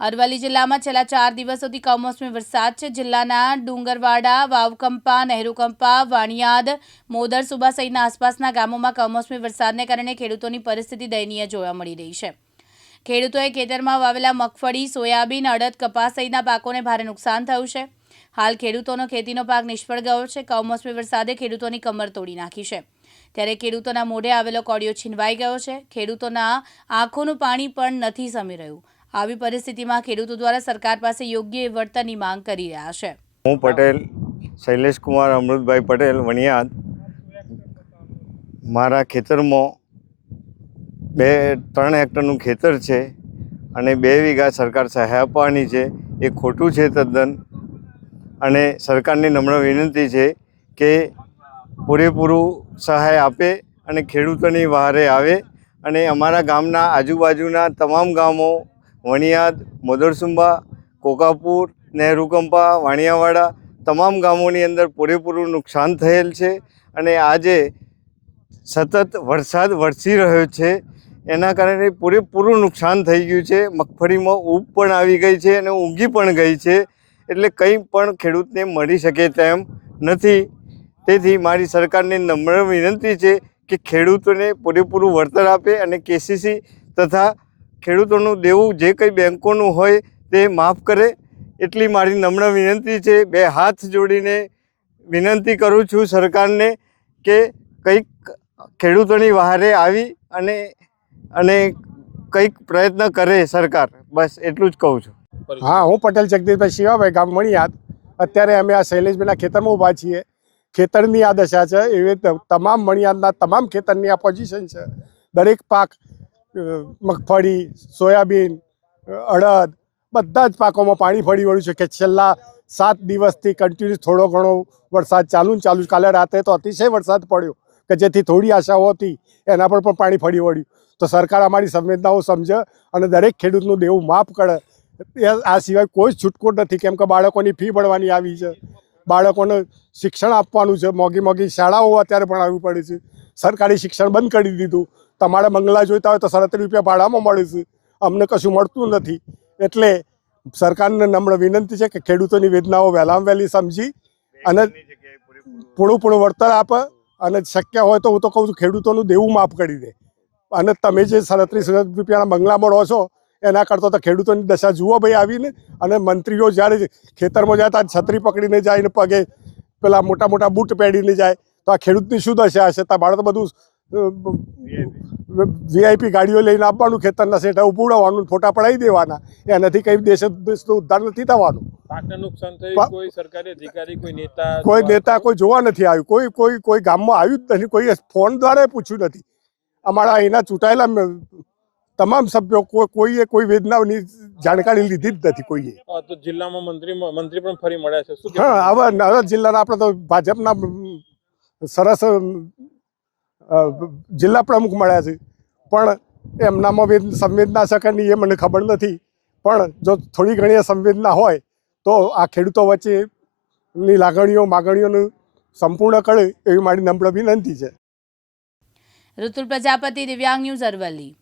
અરવલ્લી જિલ્લામાં છેલ્લા ચાર દિવસોથી કમોસમી વરસાદ છે. જિલ્લાના ડુંગરવાડા, વાવકંપા, નહેરુકંપા, વાણિયાદ, મોદર, સુબા સહિતના આસપાસના ગામોમાં કમોસમી વરસાદને કારણે ખેડૂતોની પરિસ્થિતિ દયનીય જોવા મળી રહી છે. ખેડૂતોએ ખેતરમાં વાવેલા મગફળી, સોયાબીન, અડદ, કપાસ સહિતના પાકોને ભારે નુકસાન થયું છે. હાલ ખેડૂતોનો ખેતીનો પાક નિષ્ફળ ગયો છે. કમોસમી વરસાદે ખેડૂતોની કમર તોડી નાખી છે. ત્યારે ખેડૂતોના મોઢે આવેલો કોડિયો છીનવાઈ ગયો છે. ખેડૂતોના આંખોનું પાણી પણ નથી સમી રહ્યું. આવી પરિસ્થિતિમાં ખેડૂતો દ્વારા સરકાર પાસે યોગ્ય વળતરની માંગ કરી રહ્યા છે. હું પટેલ શૈલેષ કુમાર અમૃતભાઈ પટેલ, વણિયાદ. મારા ખેતરમાં બે, ત્રણ હેક્ટરનું ખેતર છે અને બે વીઘા સરકાર સહાય આપવાની છે. એ ખોટું છે તદ્દન. અને સરકારની નમ્ર વિનંતી છે કે પૂરેપૂરું સહાય આપે અને ખેડૂતોની વહારે આવે. અને અમારા ગામના આજુબાજુના તમામ ગામો વણિયાદ, મધરસુંબા, કોકાપુર નહેરુકંપા વાણિયાવાડા તમામ ગામોની અંદર પૂરેપૂરું નુકસાન થયેલ છે અને આજે સતત વરસાદ વરસી રહ્યો છે. એના કારણે પૂરેપૂરું નુકસાન થઈ ગયું છે. મગફળીમાં ઊબ પણ આવી ગઈ છે અને ઊંઘી પણ ગઈ છે. એટલે કંઈ પણ ખેડૂતને મળી શકે તેમ નથી. તેથી મારી સરકારને નમ્ર વિનંતી છે કે ખેડૂતોને પૂરેપૂરું વળતર આપે અને કેસીસી તથા ખેડૂતોનું દેવું જે કંઈ બેંકોનું હોય તે માફ કરે. એટલી મારી નમ્ર વિનંતી છે. બે હાથ જોડીને વિનંતી કરું છું સરકારને કે કંઈક ખેડૂતોની વહારે આવી અને અને કંઈક પ્રયત્ન કરે સરકાર. બસ એટલું જ કહું છું. હા, હું પટેલ જગદીશભાઈ શિવાભાઈ, ગામ મણિયાદ. અત્યારે અમે આ શૈલેષભાઈના ખેતરમાં ઊભા છીએ. ખેતરની આ દશા છે. એવી તમામ મણિયાદના તમામ ખેતરની આ પોઝિશન છે. દરેક પાક મગફળી, સોયાબીન અડદ, બધા જ પાકોમાં પાણી ફરી વળ્યું છે કે છેલ્લા સાત દિવસથી કન્ટિન્યુ થોડો ઘણો વરસાદ ચાલુ ને ચાલુ કાલે રાતે તો અતિશય વરસાદ પડ્યો કે જેથી થોડી આશાઓ હતી એના પર પણ પાણી ફરી વળ્યું. તો સરકાર અમારી સંવેદનાઓ સમજે અને દરેક ખેડૂતનું દેવું માફ કરે. આ સિવાય કોઈ જ છૂટકો નથી કેમ કે બાળકોની ફી ભરવાની આવી છે. બાળકોને શિક્ષણ આપવાનું છે. મોંઘી મોંઘી શાળાઓ અત્યારે ભણાવવી પડે છે. સરકારી શિક્ષણ બંધ કરી દીધું. તમારે બંગલા જોઈતા હોય તો સાડત્રીસ રૂપિયા ભાડામાં મળે અમને કશું મળતું નથી. એટલે સરકારને નમ્ર વિનંતી છે કે ખેડૂતોની વેદનાઓ વહેલામાં વહેલી સમજી અને પૂરું પૂરું વળતર આપે અને શક્ય હોય તો હું તો કહું છું ખેડૂતોનું દેવું માફ કરી દે. અને તમે જે સાડત્રીસ રૂપિયાના બંગલામાં રહો છો, એના કરતાં તો ખેડૂતોની દશા જુઓ ભાઈ આવીને અને મંત્રીઓ જ્યારે ખેતરમાં જાય ત્યારે છત્રી પકડીને જાય ને પગે પેલા મોટા મોટા બૂટ પહેરીને જાય તો આ ખેડૂતની શું દશા હશે? તમારે તો બધું વીઆઈપી ગાડીઓ લઈને આપવાનું ખેતરના સેટા ઉપડાવવાનું ફોટા પડાવી દેવાના. એનાથી કંઈ દેશ દેશનો ઉદ્ધાર નથી થવાનું. કોઈ નેતા કોઈ જોવા નથી આવ્યું. કોઈ કોઈ કોઈ ગામમાં આવ્યું જ નથી કોઈ ફોન દ્વારા પૂછ્યું નથી. અમારા અહીંના ચૂંટાયેલા તમામ સભ્યો કોઈએ કોઈ વેદનાની જાણકારી લીધી જ નથી કોઈએ. તો જિલ્લામાં મંત્રી મંત્રી પણ ફરી મળ્યા છે. હા હવે જિલ્લાના આપણે તો ભાજપના સરસ જિલ્લા પ્રમુખ મળ્યા છે. પણ એમનામાં વેદ- સંવેદના છે કે નહીં એ મને ખબર નથી. પણ જો થોડી ઘણી સંવેદના હોય, તો આ ખેડૂતો વચ્ચેની લાગણીઓ, માગણીઓનું સંપૂર્ણ કરે એવી મારી નમ્ર વિનંતી છે. ઋતુલ પ્રજાપતિ, દિવ્યાંગ ન્યૂઝ અરવલ્લી.